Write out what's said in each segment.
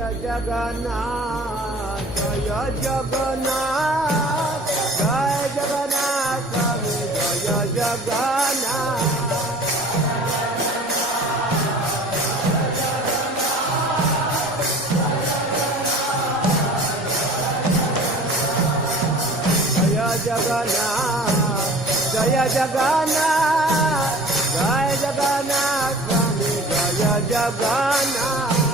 Jagannath Jai Jagannath Jai Jagannath Swami Jai Jagannath Jai Jagannath Jai Jagannath Jai Jagannath Swami Jai Jagannath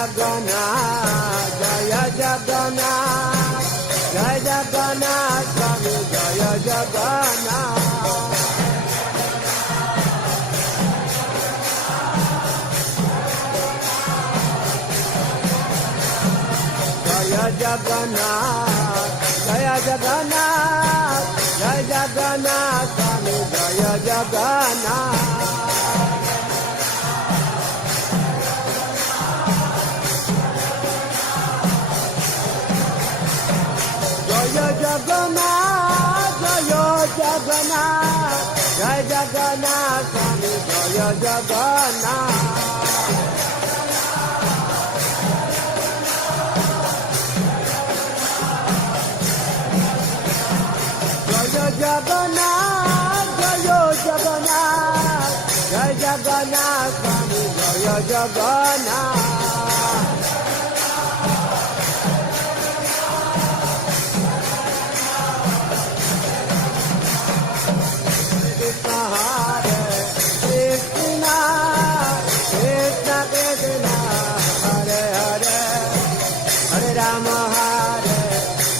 Jagannath Jai Jagannath Jai Jagannath Swami Jai Jagannath Jai Jagannath Jai Jagannath Jai Jagannath Swami Jai Jagannath Jai Jagannath Jai Jagannath Swami Jai Jagannath Jai Jagannath Jai Jagannath Swami Jai Jagannath Hare Krishna Krishna Krishna Hare Hare Hare Rama Hare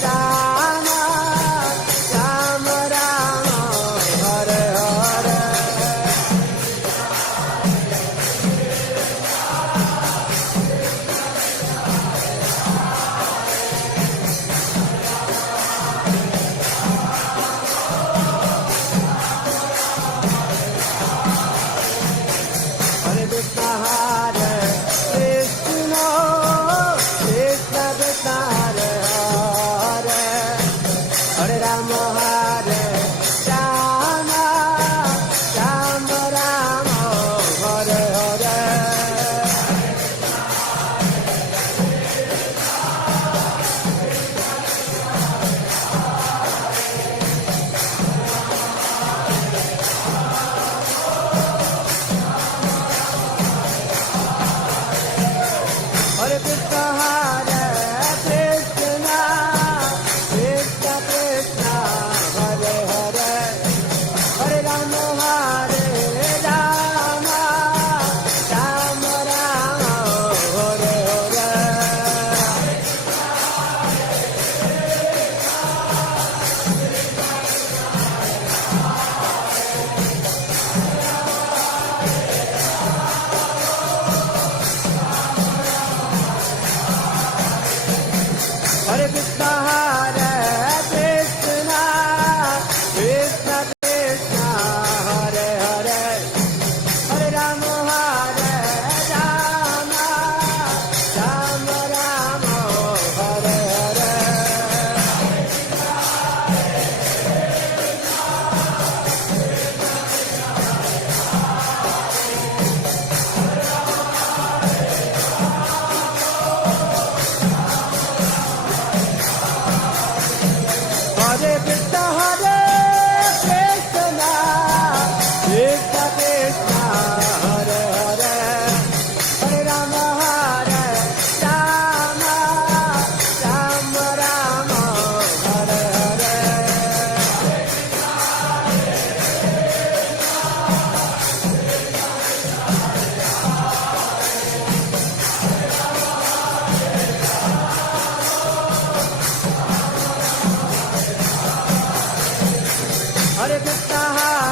Rama Rama Rama Hare Hare Hare Krishna Krishna Krishna Hare Hare Hare Rama Hare Rama Rama Rama Hare Hare Hare Krishna,